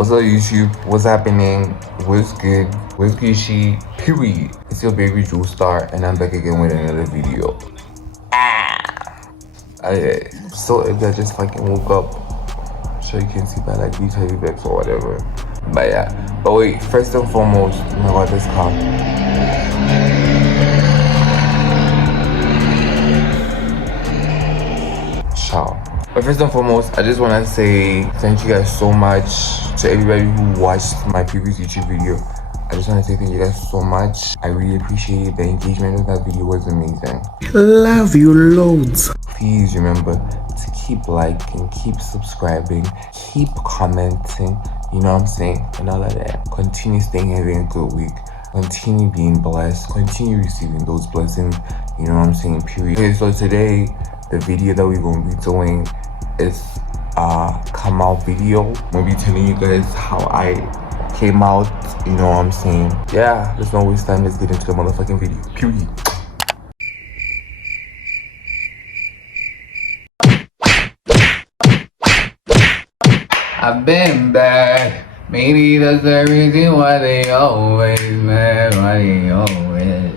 What's up, YouTube? What's happening? What's good? What's Gucci? Period. It's your baby Joestar, and I'm back again with another video. So I just fucking woke up. Sure you can see by like these heavy bags or whatever. But yeah. But wait, first and foremost, oh my god, this car. Ciao. But first and foremost, I just want to say thank you guys so much to everybody who watched my previous YouTube video. I just want to say thank you guys so much. I really appreciate it. The engagement of that video was amazing. Love you loads. Please remember to keep liking, keep subscribing, keep commenting, you know what I'm saying, and all of that. Continue staying having a good week. Continue being blessed. Continue receiving those blessings, you know what I'm saying, period. Okay, so today, the video that we're going to be doing is come out video. I'm going to be telling you guys how I came out, you know what I'm saying. Yeah, there's no waste time. Let's get into the motherfucking video, period. I've been back. Maybe that's the reason why they always mad. Why they always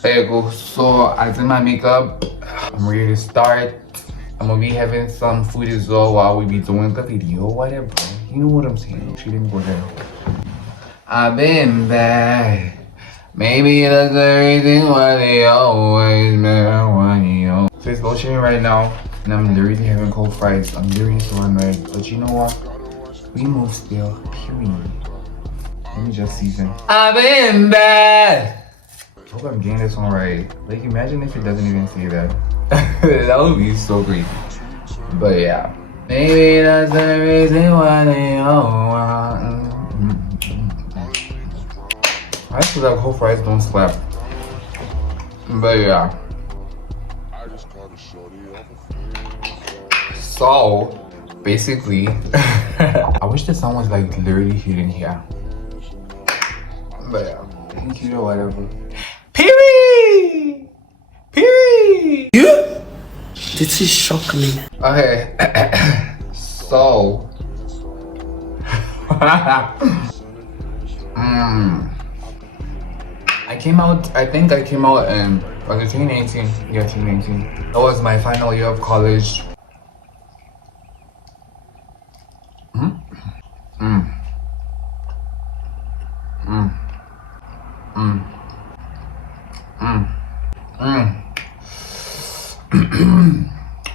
There you go. So I did my makeup. I'm ready to start. I'm gonna be having some food as well while we be doing the video. Whatever. You know what I'm saying. She didn't go there. I've been back. Maybe that's the reason why they always mad. Why they always. So it's bullshitting right now. And I'm literally having cold fries. I'm literally so annoyed. But you know what? We move still. Period. Let me just season. I've been bad. I hope I'm getting this one right. Like, imagine if it doesn't even say that. That would be so great. But yeah. Maybe that's the reason why they all I feel like cold fries don't slap. But yeah. So, basically, I wish the sun was like literally hitting here. But yeah, thank you or whatever. Period! Period! You? This is shock me. Okay, so. I think I came out in, was it 2019? Yeah, 2019. That was my final year of college.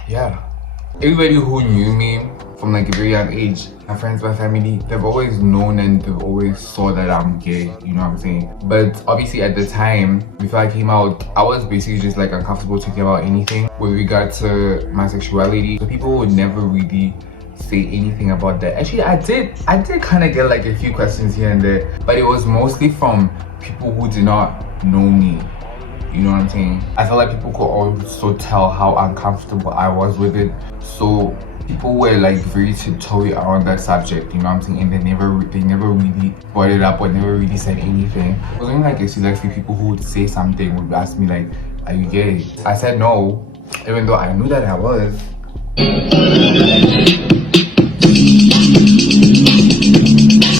Yeah. Everybody who knew me from like a very young age, my friends, my family, they've always known and they've always saw that I'm gay, you know what I'm saying? But obviously at the time, before I came out, I was basically just like uncomfortable talking about anything with regard to my sexuality. So people would never really say anything about that. Actually, I did kind of get like a few questions here and there, but it was mostly from people who did not know me. You know what I'm saying? I felt like people could also tell how uncomfortable I was with it. So people were like very tiptoey around that subject, you know what I'm saying? And they never really brought it up or never really said anything. It was only like a select few people who would say something, would ask me like, are you gay? I said no, even though I knew that I was.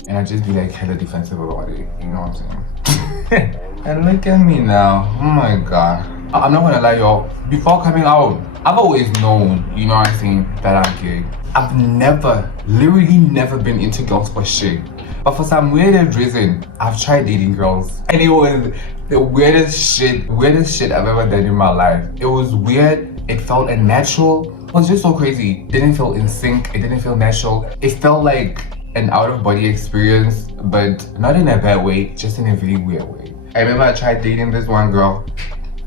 And I just be like hella defensive about it, you know what I'm saying? And look at me now, oh my god. I'm not gonna lie, y'all, before coming out, I've always known, you know what I'm saying, that I'm gay. I've literally never been into girls for shit. But for some weird reason, I've tried dating girls. And it was the weirdest shit I've ever done in my life. It was weird, it felt unnatural. It was just so crazy. It didn't feel in sync, it didn't feel natural. It felt like an out-of-body experience, but not in a bad way, just in a really weird way. I remember I tried dating this one girl.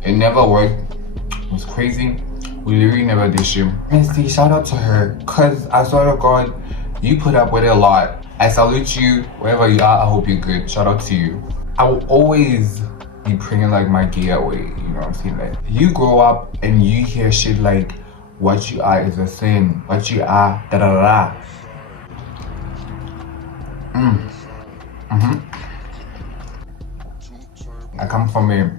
It never worked. It was crazy. We literally never did shit. Misty, shout out to her, cause I swear to God, you put up with it a lot. I salute you, wherever you are, I hope you're good. Shout out to you. I will always be bringing like my gay away, you know what I'm saying? Like, you grow up and you hear shit like, what you are is a sin, what you are, da da da. I come from a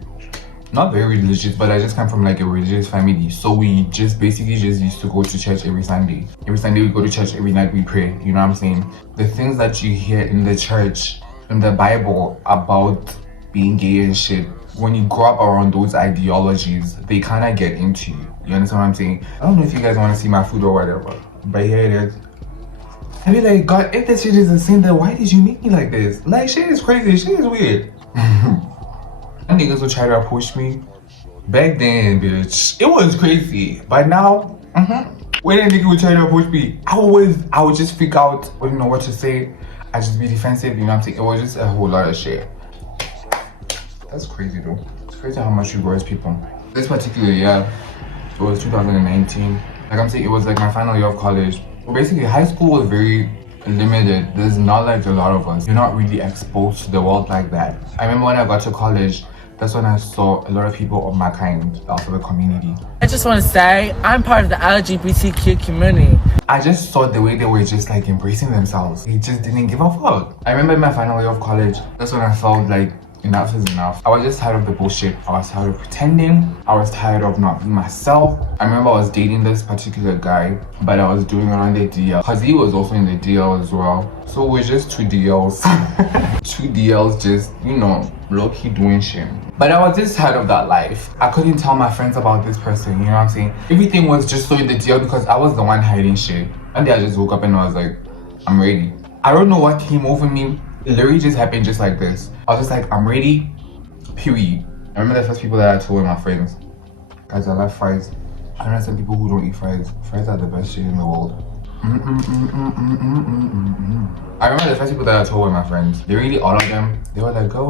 not very religious, but I just come from like a religious family. So we just basically just used to go to church every Sunday. Every Sunday we go to church, every night we pray. You know what I'm saying? The things that you hear in the church, in the Bible about being gay and shit, when you grow up around those ideologies, they kind of get into you. You understand what I'm saying? I don't know if you guys want to see my food or whatever, but here it is. I be like, God, if this shit is insane, then why did you make me like this? Like, shit is crazy, shit is weird. And niggas would try to approach me. Back then, bitch, it was crazy. But now, when a nigga would try to approach me, I would just freak out, wouldn't know what to say. I just be defensive, you know what I'm saying? It was just a whole lot of shit. That's crazy though. It's crazy how much you grow as people. This particular year, it was 2019. Like I'm saying, it was like my final year of college. Well, basically, high school was very limited. There's not like a lot of us. You're not really exposed to the world like that. I remember when I got to college, that's when I saw a lot of people of my kind, also the community. I just want to say, I'm part of the LGBTQ community. I just saw the way they were just like embracing themselves. They just didn't give a fuck. I remember in my final year of college, that's when I felt like enough is enough. I was just tired of the bullshit. I was tired of pretending. I was tired of not being myself. I remember I was dating this particular guy, but I was doing it on the DL. Cause he was also in the DL as well. So we're just two DLs. Two DLs just, you know, low-key doing shit. But I was just tired of that life. I couldn't tell my friends about this person, you know what I'm saying? Everything was just so in the DL because I was the one hiding shit. And then I just woke up and I was like, I'm ready. I don't know what came over me. It literally just happened just like this. I was just like, I'm ready, period. I remember the first people that I told were my friends. Guys, I love fries. I know some people who don't eat fries. Fries are the best shit in the world. I remember the first people that I told were my friends. Literally all of them, they were like, girl,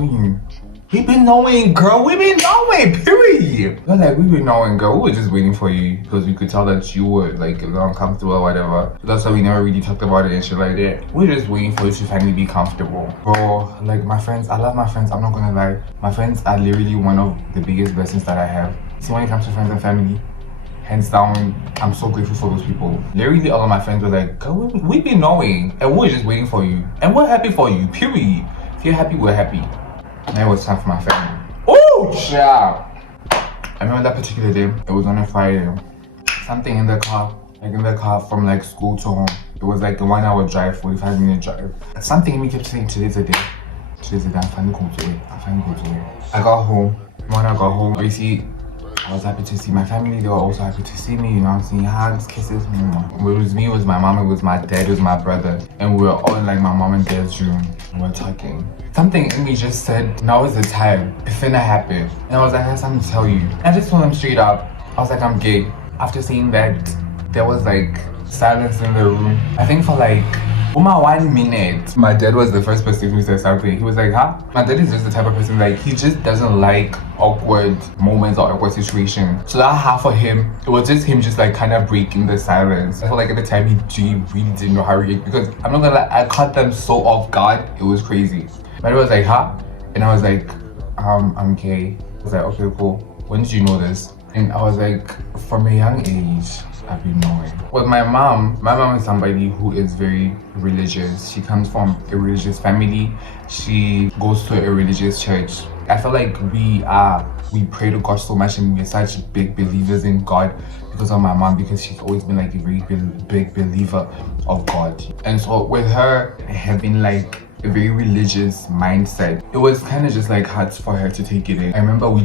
we've been knowing, girl, we've been knowing, period. They're like, we've been knowing, girl, we were just waiting for you because we could tell that you were like a little uncomfortable or whatever. That's why we never really talked about it and shit like that. We're just waiting for you to finally be comfortable. Bro, like my friends, I love my friends, I'm not gonna lie. My friends are literally one of the biggest blessings that I have. See, when it comes to friends and family, hands down, I'm so grateful for those people. Literally all of my friends were like, girl, we've been knowing and we're just waiting for you. And we're happy for you, period. If you're happy, we're happy. Now it was time for my family. Oh, child. I remember that particular day, it was on a Friday. Something in the car, from like school to home. It was like a 1 hour drive, 45-minute drive. Something in me kept saying, today's a day, I'm finally going to it. I got home. When I got home, obviously, I was happy to see my family. They were also happy to see me, you know what I'm saying? Hugs, kisses. It was me, it was my mom, it was my dad, it was my brother. And we were all in like my mom and dad's room. And we were talking. Something in me just said, now is the time. It's finna happen. And I was like, I have something to tell you. I just told him straight up. I was like, I'm gay. After saying that, there was like silence in the room. I think for like 1 minute. My dad was the first person who said something. He was like, huh? My dad is just the type of person, like, he just doesn't like awkward moments or awkward situations. So that half for him, it was just him just like kind of breaking the silence. I felt like at the time he really didn't know how to react because I'm not gonna lie, I caught them so off guard. It was crazy. My dad was like, huh? And I was like, I'm gay. I was like, okay, cool. When did you know this? And I was like, from a young age, I've been knowing. With my mom is somebody who is very religious. She comes from a religious family. She goes to a religious church. I feel like we pray to God so much and we're such big believers in God because of my mom, because she's always been like a very big believer of God. And so with her having like a very religious mindset, it was kind of just like hard for her to take it in. I remember we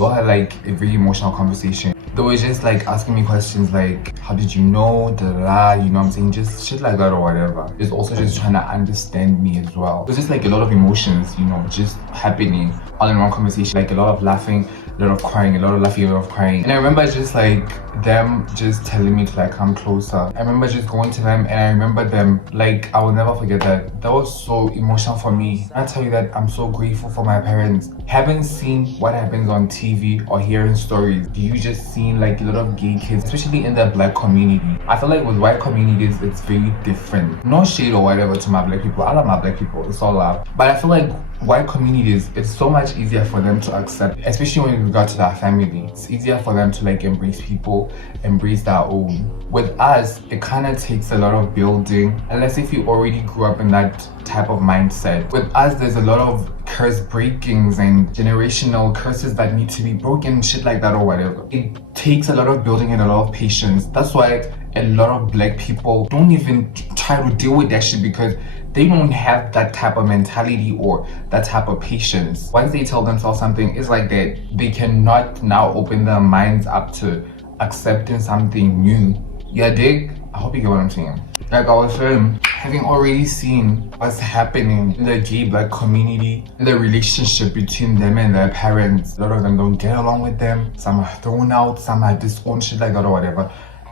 all had like a very emotional conversation. They were just like asking me questions like, how did you know, you know what I'm saying, just shit like that or whatever. It's also just trying to understand me as well. It was just like a lot of emotions, you know, just happening all in one conversation, like a lot of laughing, a lot of crying, a lot of laughing, a lot of crying. And I remember just like them just telling me to like come closer. I remember just going to them and I remember them, like, I will never forget that. That was so emotional for me. I tell you that I'm so grateful for my parents. Having seen what happens on TV or hearing stories, you just seen like a lot of gay kids, especially in the black community. I feel like with white communities, it's very different. No shade or whatever to my black people. I love my black people, it's all love. But I feel like white communities, it's so much easier for them to accept, especially when in regard to their family. It's easier for them to like embrace people, embrace their own. With us, it kind of takes a lot of building, unless if you already grew up in that type of mindset. With us, there's a lot of curse breakings and generational curses that need to be broken, shit like that or whatever. It takes a lot of building and a lot of patience. That's why a lot of black people don't even try to deal with that shit, because they don't have that type of mentality or that type of patience. Once they tell themselves something, it's like that they cannot now open their minds up to accepting something new. Yeah, dig? I hope you get what I'm saying. Like I was saying, having already seen what's happening in the gay black community, the relationship between them and their parents, a lot of them don't get along with them. Some are thrown out, some are disowned, shit like that or whatever.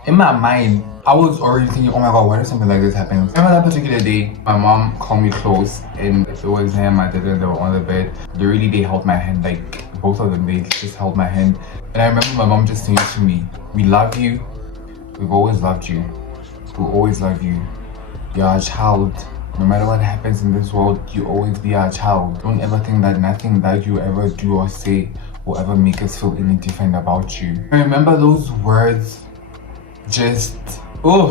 In my mind, I was already thinking, oh my god, why did something like this happen? Remember that particular day, my mom called me close, and it was him, my dad, and they were on the bed. Literally, they held my hand, like both of them, they just held my hand. And I remember my mom just saying to me, we love you, we've always loved you, we'll always love you. You're our child. No matter what happens in this world, you always be our child. Don't ever think that nothing that you ever do or say will ever make us feel any different about you. I remember those words. Just oh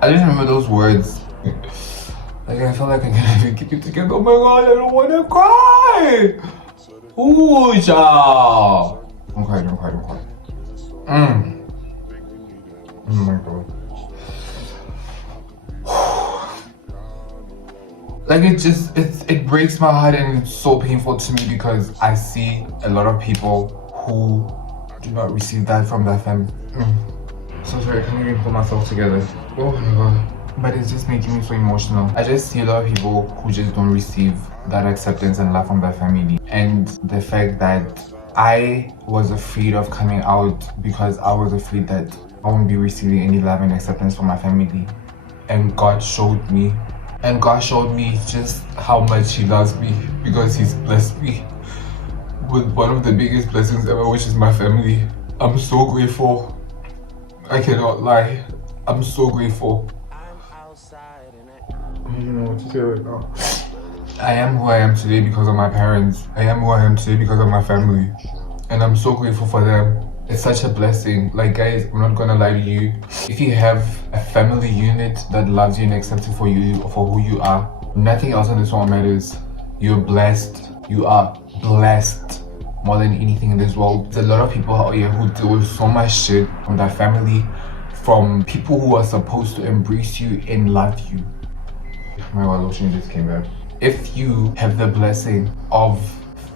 I just remember those words. Like I feel like I can't even keep it together. Oh my god, I don't wanna cry. Ooh, child. Don't cry. Oh my god. Like it breaks my heart, and it's so painful to me because I see a lot of people who do not receive that from their family. So sorry, I can't even pull myself together. Oh my god. But it's just making me so emotional. I just see a lot of people who just don't receive that acceptance and love from their family. And the fact that I was afraid of coming out because I was afraid that I won't be receiving any love and acceptance from my family. And God showed me just how much He loves me, because He's blessed me with one of the biggest blessings ever, which is my family. I'm so grateful. I cannot lie. I'm so grateful. I don't know what to say right now. I am who I am today because of my parents. I am who I am today because of my family. And I'm so grateful for them. It's such a blessing. Like guys, I'm not gonna lie to you. If you have a family unit that loves you and accepts you for who you are, nothing else in this world matters. You're blessed. You are blessed more than anything in this world. There's a lot of people out here who deal with so much shit from their family, from people who are supposed to embrace you and love you. My lotion just came back. If you have the blessing of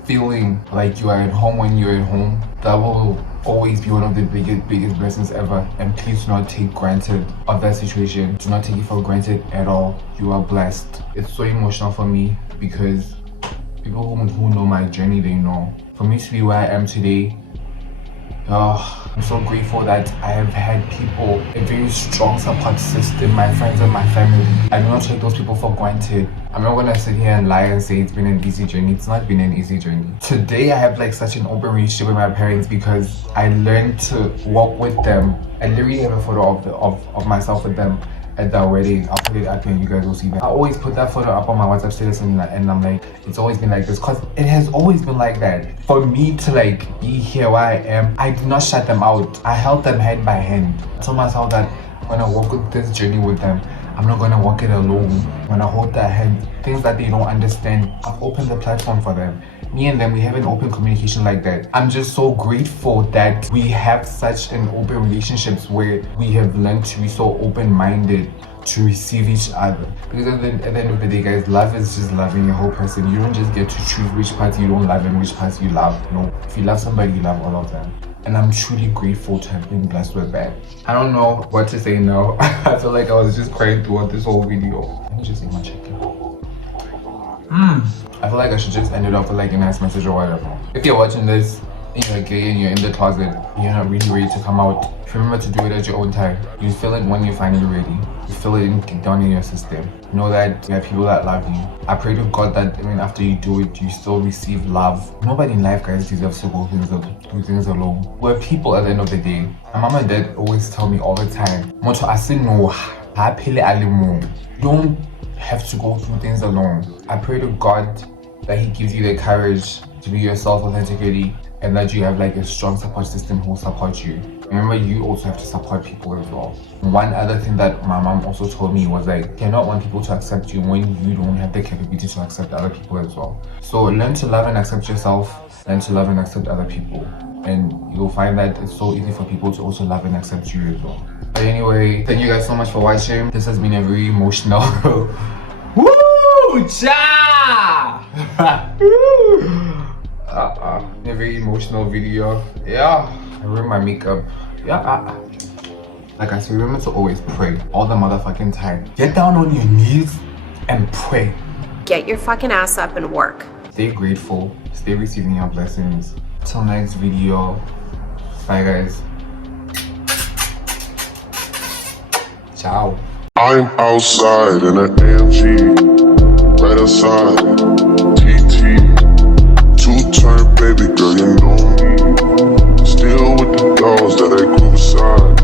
feeling like you are at home when you're at home, that will always be one of the biggest blessings ever. And please do not take granted of that situation. Do not take it for granted at all. You are blessed. It's so emotional for me because people who know my journey, they know. For me to be where I am today, I'm so grateful that I have had people, a very strong support system, my friends and my family. I do not take those people for granted. I'm not gonna sit here and lie and say it's been an easy journey. It's not been an easy journey. Today I have like such an open relationship with my parents because I learned to walk with them. I literally have a photo of myself with them at their wedding. I'll put it up here and you guys will see that. I always put that photo up on my WhatsApp status and I'm like, it's always been like this because it has always been like that. For me to like be here where I am, I did not shut them out. I held them hand by hand. I told myself that when I walk with this journey with them, I'm not gonna walk it alone. When I hold their hand, things that they don't understand, I've opened the platform for them. Me and them, we have an open communication like that. I'm just so grateful that we have such an open relationships where we have learned to be so open-minded to receive each other. Because at the end of the day, guys, love is just loving your whole person. You don't just get to choose which parts you don't love and which parts you love. No, if you love somebody, you love all of them. And I'm truly grateful to have been blessed with that. I don't know what to say now. I feel like I was just crying throughout this whole video. Let me just eat my chicken. I feel like I should just end it off with like a nice message or whatever. If you're watching this and you're gay and you're in the closet and you're not really ready to come out, remember to do it at your own time. You feel it when you're finally ready. You feel it deep down in your system. Know that there are people that love you. I pray to God that after you do it, you still receive love. Nobody in life, guys, deserves to go through things alone. We're people at the end of the day. My mom and dad always tell me all the time, Moto, I say no, don't have to go through things alone. I pray to God that He gives you the courage to be yourself authentically and that you have like a strong support system who will support you. Remember, you also have to support people as well. One other thing that my mom also told me was like, you cannot want people to accept you when you don't have the capability to accept other people as well. So learn to love and accept yourself, learn to love and accept other people, and you'll find that it's so easy for people to also love and accept you as well. But anyway, thank you guys so much for watching. This has been a very emotional woo cha a very emotional video. Yeah, I ruined my makeup. Yeah, like I said, remember to always pray all the motherfucking time. Get down on your knees and pray. Get your fucking ass up and work. Stay grateful, stay receiving your blessings. Till next video, bye guys. Ciao. I'm outside in an AMG, right outside, TT, two-turn baby girl, you know me. Still with the dogs that I grew beside.